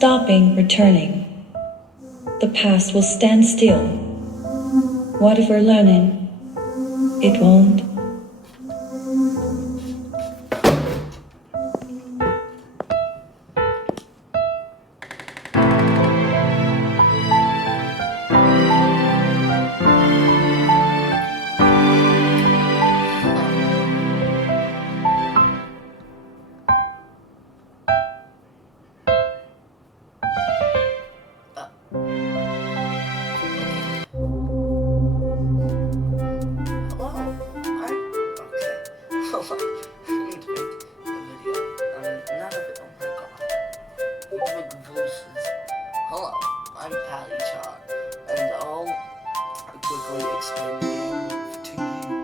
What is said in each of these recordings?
stopping or turning. The past will stand still. What if we're learning? It won't. Hello, I'm Patty Chan, and I'll quickly explain the game to you.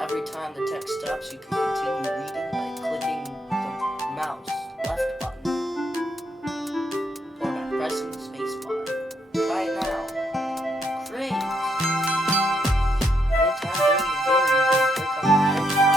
Every time the text stops, you can continue reading by clicking the mouse left button or by pressing the space bar. Try it now. Great! Anytime during the game, you can click on the icon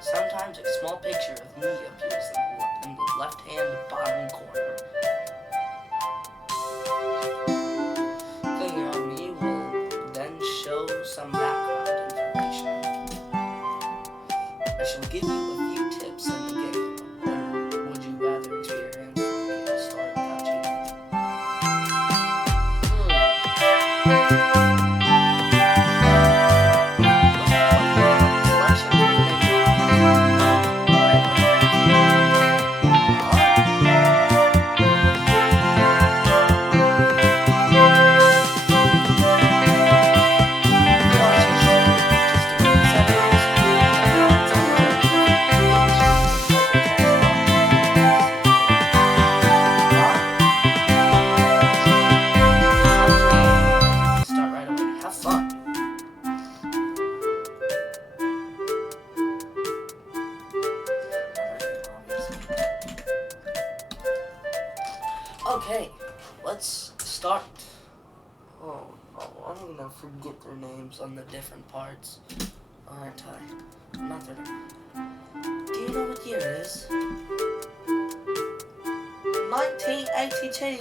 Sometimes a small picture of me appears in the left-hand bottom corner. Clicking on me will then show some background information. I shall give you a few tips in the game, or would you rather experience the game start without cheating? Okay, let's start. I'm gonna forget their names on the different parts, aren't I? I'm not their name. Do you know what year it is? 1982.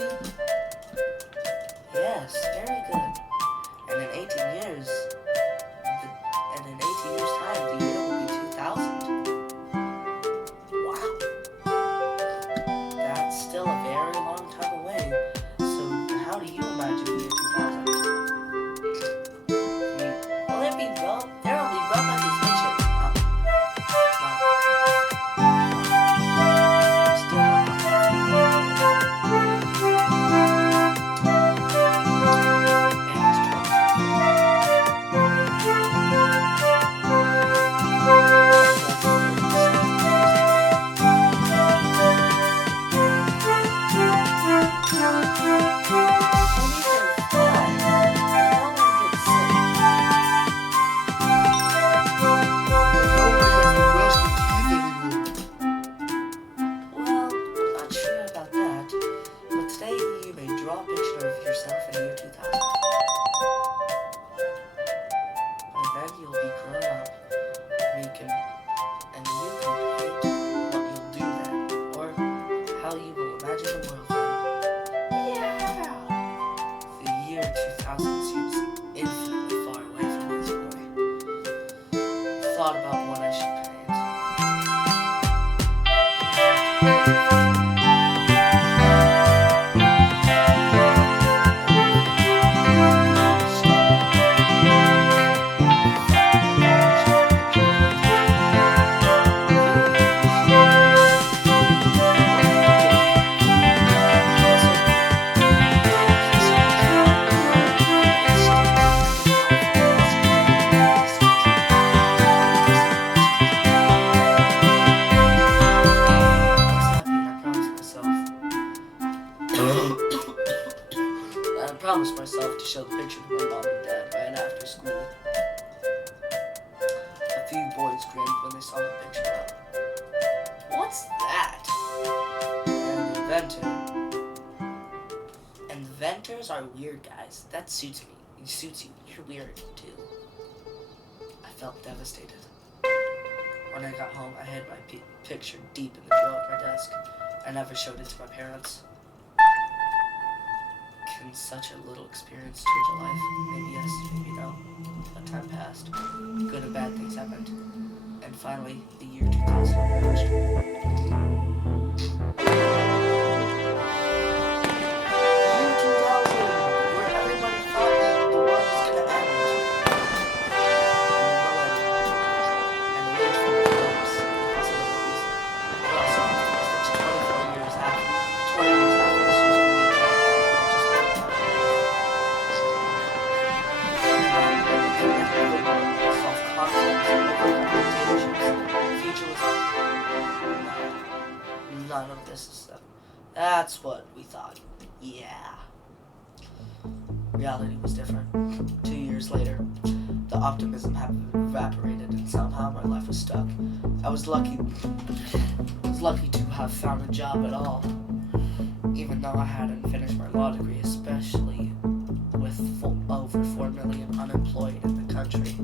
Yes, very good. And in 18 years, time, the year will be 2000. Wow. That's still a very long time away. So how do you imagine the year 2000? Will it be rough? There will be rough as it's mentioned. Thought about what I should forced myself to show the picture to my mom and dad right after school. A few boys grinned when they saw the picture up. What's that? An inventor. Inventors are weird, guys. That suits me. It suits you. You're weird, too. I felt devastated. When I got home, I hid my picture deep in the drawer of my desk. I never showed it to my parents. Can such a little experience change a life? Maybe yes, maybe no. But time passed. Good and bad things happened. And finally, the year 2000 approached. Year 2000, where everybody thought that the world was gonna end. And the rage for the hopes and possibilities. But also optimistic. 24 years after, 20 years after the social media, just self-confidence, overcome dictatorships. The future was none of this stuff. That's what we thought. Yeah. Reality was different. 2 years later, the optimism had evaporated, and somehow my life was stuck. I was lucky to have found a job at all, even though I hadn't finished my law degree, especially with over 4 million unemployed in the country.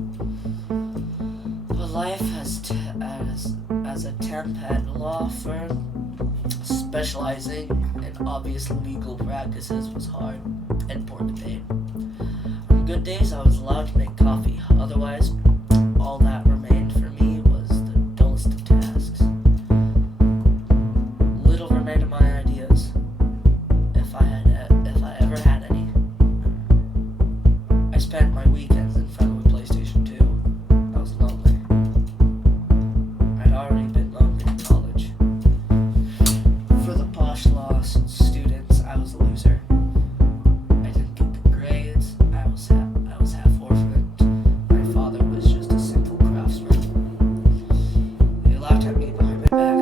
But life as a temp at a law firm, specializing in obvious legal practices, was hard and poorly paid. On good days, I was allowed to make coffee. Otherwise, all that remained for me was the dullest of tasks. Little remained of my ideas, if I ever had any. I spent my weekends in front of a PlayStation 2. I was lonely. I'd already been lonely in college. For the posh law students, I was a loser. I didn't get the grades. I was half orphaned. My father was just a simple craftsman. They laughed at me behind my back.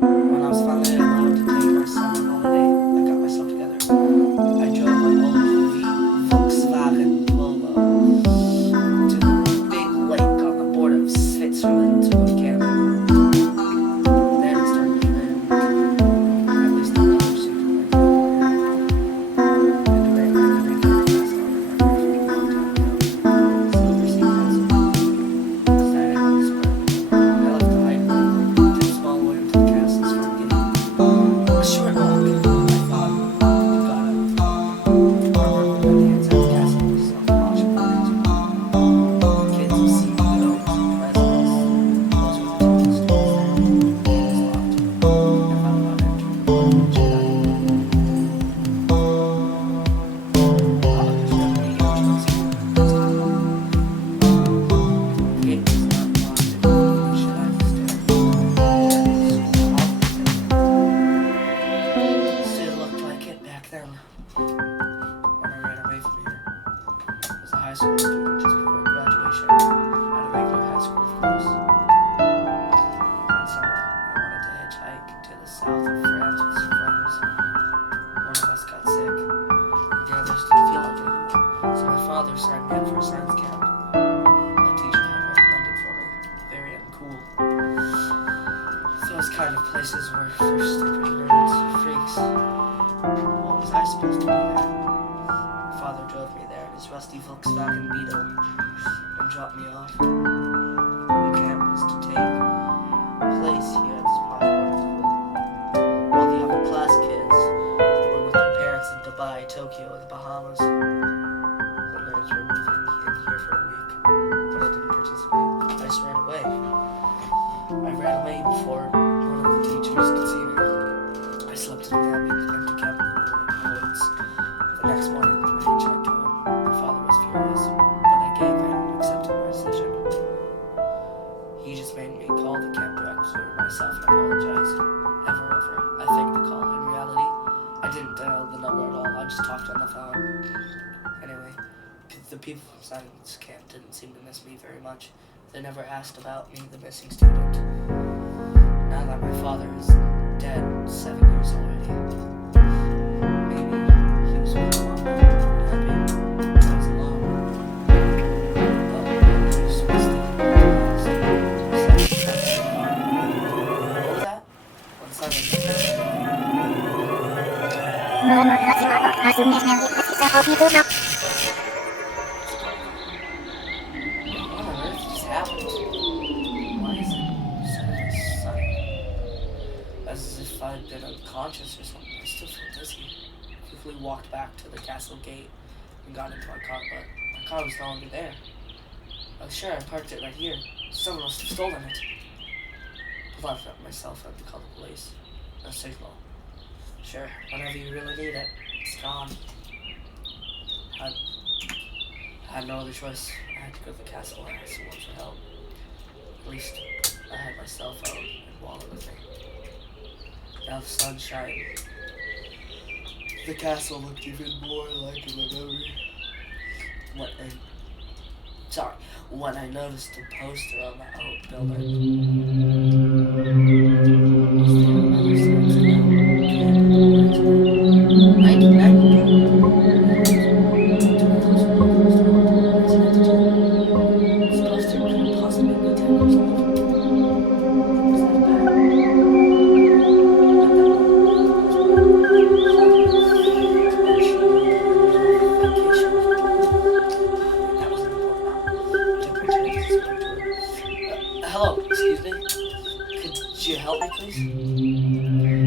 When I was finally allowed to take my summer holiday, I got myself together. I drove my old Volkswagen Polo to the big lake on the border of Switzerland to go camping. Then it started to rain. At least the weather seemed to like it. It rained like every kind of fast over my perfect mountain. Silver sea pencil. Decided on the spur. I left the highway, took a small way into the castles for a game. A short walk, I thought. Got up. Our work with my hands at the castle was self-posh parties. Kids of CEOs and presidents. Those were the typical students there. The gate was locked. If I allowed entry, should I? Still looked like it back then. When I ran away from here, I was a high school student just before graduation at a regular high school, of course. That summer, I wanted to hitchhike to the south of France with some friends. One of us got sick. The others didn't feel like it anymore, so my father signed me up for a science camp. A teacher had recommended for me. Very uncool. Those kind of places were for stupid nerds, freaks. What was I supposed to do there? My father drove me there in his rusty Volkswagen Beetle and dropped me off. The camp was to take place here at this posh boarding school. While the upper class kids were with their parents in Dubai, Tokyo, and the Bahamas. The nerds were moving in here for a week, but I didn't participate. I just ran away. I ran away before one of the teachers could see me. I slept in an empty cabin in the woods. The next morning, I hitchhiked home. My father was furious, but I gave in and accepted my decision. He just made me call the camp director myself and apologize. Over. I faked the call. In reality, I didn't dial the number at all. I just talked on the phone. Anyway, the people from science camp didn't seem to miss me very much. They never asked about me, the missing student. Now that my father is dead, 7 years already, maybe he was with my mom. What on earth just happened? Why is it suddenly sunny? As if I'd been unconscious or something. I still feel dizzy. I quickly walked back to the castle gate and got into my car, but my car was no longer there. I was sure I parked it right here. Someone must have stolen it. I laughed at myself and had to call the police. No signal. Sure, whenever you really need it, it's gone. I had no other choice. I had to go to the castle and ask someone for help. At least I had my cell phone and wallet with me. Now the sun's shining. The castle looked even more like a memory. When I noticed a poster on the outbuilding. Was there another sign still? 1992. Took a closer look and was told 1992. This poster couldn't possibly be 10 years old. Was that bad? At that moment, I was vacation. That wasn't important now. I took my chances and spoke to her. Hello, excuse me. Could you help me, please?